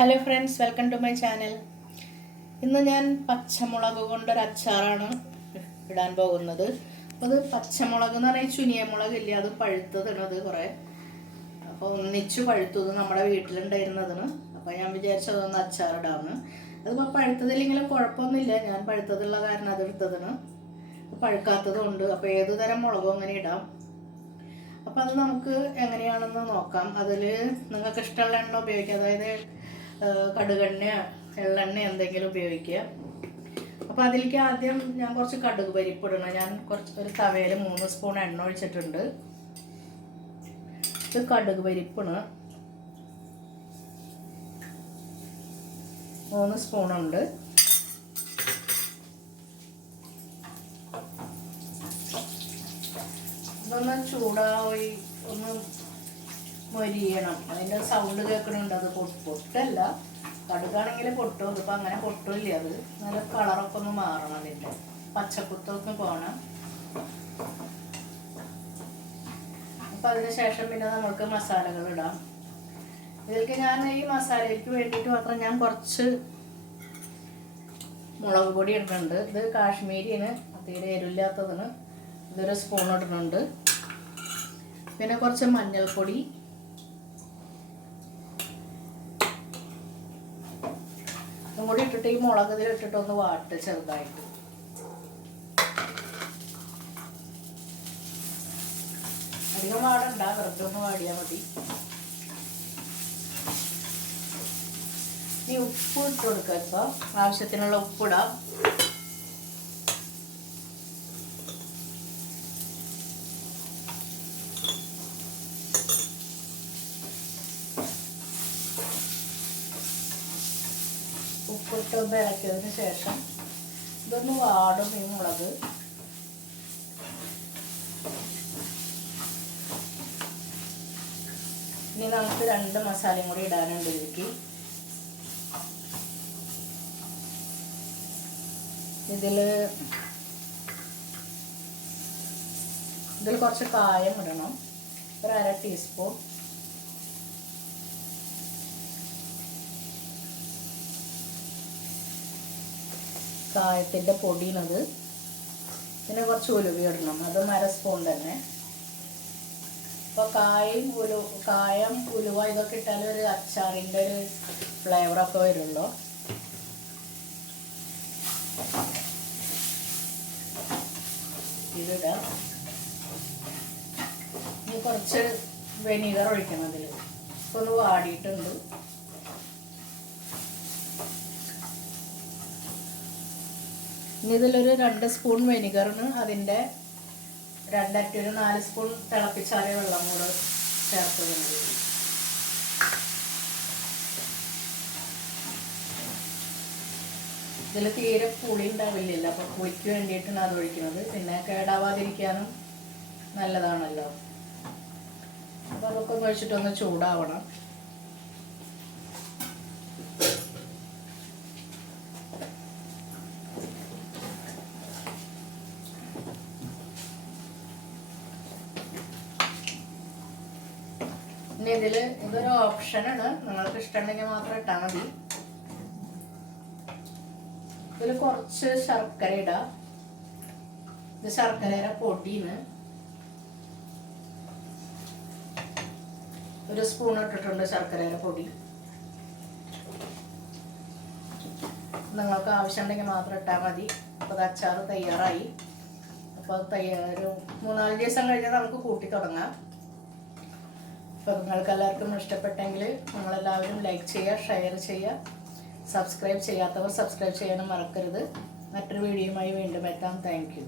Hello friends, welcome to my channel. ഇന്ന് ഞാൻ പച്ചമുളക് കൊണ്ടൊരു അച്ചാറാണ് ഇടാൻ പോകുന്നത്. അത് പച്ചമുളക് എന്ന് പറഞ്ഞാൽ ചുനിയ മുളകില്ല, അത് പഴുത്തതാണ്. അത് കുറേ അപ്പോൾ ഒന്നിച്ചു പഴുത്തത് നമ്മുടെ വീട്ടിലുണ്ടായിരുന്നതാണ്. അപ്പോൾ ഞാൻ വിചാരിച്ചതൊന്ന് അച്ചാറിടാമെന്ന്. അതിപ്പോൾ പഴുത്തതില്ലെങ്കിലും കുഴപ്പമൊന്നുമില്ല, ഞാൻ പഴുത്തതുള്ള കാരണം അതെടുത്തതാണ്. പഴുക്കാത്തതുകൊണ്ട് അപ്പോൾ ഏതു തരം മുളകും അങ്ങനെ ഇടാം. അപ്പോൾ അത് നമുക്ക് എങ്ങനെയാണെന്ന് നോക്കാം. അതിൽ നിങ്ങൾക്ക് ഇഷ്ടമുള്ള എണ്ണ ഉപയോഗിക്കാം, അതായത് കടുകെണ്ണ, എള്ളെണ്ണ എന്തെങ്കിലും ഉപയോഗിക്കുക. അപ്പോൾ അതിലേക്ക് ആദ്യം ഞാൻ കുറച്ച് കടുക് പരിപ്പിടണം. ഞാൻ ഒരു തവയിൽ 3 സ്പൂൺ എണ്ണ ഒഴിച്ചിട്ടുണ്ട്. ഇത് കടുക് പരിപ്പാണ്, 3 സ്പൂണുണ്ട്. ഇതൊന്ന് ചൂടായി ഒന്ന് മൊരിയണം. അതിൻ്റെ സൗണ്ട് കേൾക്കണുണ്ട്. അത് പൊട്ടല്ല, കടുകാണെങ്കിൽ പൊട്ടും. ഇതിപ്പോൾ അങ്ങനെ പൊട്ടില്ല. അത് നല്ല കളറൊക്കെ ഒന്ന് മാറണം, അതിൻ്റെ പച്ചക്കുത്തൊക്കെ പോകണം. അപ്പം അതിന് ശേഷം പിന്നെ നമുക്ക് മസാലകൾ ഇടാം. ഇതിലേക്ക് ഞാൻ ഈ മസാലയ്ക്ക് വേണ്ടിയിട്ട് മാത്രം ഞാൻ കുറച്ച് മുളക് പൊടി ഇടുന്നുണ്ട്. ഇത് കാശ്മീരിന് തീരെ എരിവില്ലാത്തതിന് ഇതൊരു സ്പൂൺ ഇടുന്നുണ്ട്. പിന്നെ കുറച്ച് മഞ്ഞൾപ്പൊടി, ഇതും കൂടി ഇട്ടിട്ട് ഈ മുളക് ഇതിലിട്ടിട്ടൊന്ന് വാട്ട് ചെറുതായിട്ട്. അധികം വാടണ്ട, വെറുതെ ഒന്ന് വാടിയാൽ മതി. ഈ ഉപ്പ് ഇട്ട് കൊടുക്കുക. ഇപ്പോൾ ആവശ്യത്തിനുള്ള ഉപ്പിടാം. ഉപ്പിട്ടൊന്ന് ഇളക്കിയതിന് ശേഷം ഇതൊന്ന് വാടും ഈ മുളക്. ഇനി നമുക്ക് 2 മസാലയും കൂടി ഇടാനുണ്ട് ഇതിലേക്ക്. ഇതിൽ കുറച്ച് കായം ഇടണം, ഒരു 1/2 ടീസ്പൂൺ. കായത്തിൻ്റെ പൊടിയാണത്. പിന്നെ കുറച്ച് ഉലുവ ഇടണം, അത് 1/2 സ്പൂൺ തന്നെ. അപ്പോൾ കായം ഉലുവ ഇതൊക്കെ ഇട്ടാൽ ഒരു അച്ചാറിൻ്റെ ഒരു ഫ്ലേവറൊക്കെ വരുള്ളൂ. ഇതിടാം. ഇനി കുറച്ച് വെനിഗർ ഒഴിക്കണം അതിൽ. ഇപ്പോൾ ഒന്ന് വാടിയിട്ടുണ്ട്. ഇനി ഇതിലൊരു 2 സ്പൂൺ വെനിഗറിന് അതിൻ്റെ 2 to 4 സ്പൂൺ തിളപ്പിച്ചാറിയ വെള്ളം കൂടെ ചേർത്തതുണ്ട്. ഇതിൽ തീരെ പുളി ഉണ്ടാവില്ല, അപ്പോൾ പുളിക്ക് വേണ്ടിയിട്ടാണ് അത് ഒഴിക്കുന്നത്. പിന്നെ കേടാവാതിരിക്കാനും നല്ലതാണല്ലോ. അപ്പോൾ അതൊക്കെ ഒന്ന് ഒഴിച്ചിട്ടൊന്ന് ചൂടാവണം. ഇനി ഇതൊരു ഓപ്ഷനാണ്, നിങ്ങൾക്ക് ഇഷ്ടമുണ്ടെങ്കിൽ മാത്രം ഇട്ടാൽ മതി. ഇതിൽ കുറച്ച് ശർക്കര ഇടാം. ഇത് ശർക്കരയുടെ പൊടിയാണ്, 1 സ്പൂൺ ഇട്ടിട്ടുണ്ട് ശർക്കരയുടെ പൊടി. നിങ്ങൾക്ക് ആവശ്യമുണ്ടെങ്കിൽ മാത്രം ഇട്ടാൽ മതി. അപ്പോൾ അത് അച്ചാർ തയ്യാറായി. അപ്പോൾ അത് ഒരു 3-4 ദിവസം കഴിഞ്ഞാൽ നമുക്ക് കൂട്ടി തുടങ്ങാം. അപ്പോൾ നിങ്ങൾക്ക് എല്ലാവർക്കും ഇഷ്ടപ്പെട്ടെങ്കിൽ നിങ്ങളെല്ലാവരും ലൈക്ക് ചെയ്യുക, ഷെയർ ചെയ്യുക. സബ്സ്ക്രൈബ് ചെയ്യാത്തവർ സബ്സ്ക്രൈബ് ചെയ്യാനും മറക്കരുത്. മറ്റൊരു വീഡിയോയുമായി വീണ്ടും എത്താം. Thank you.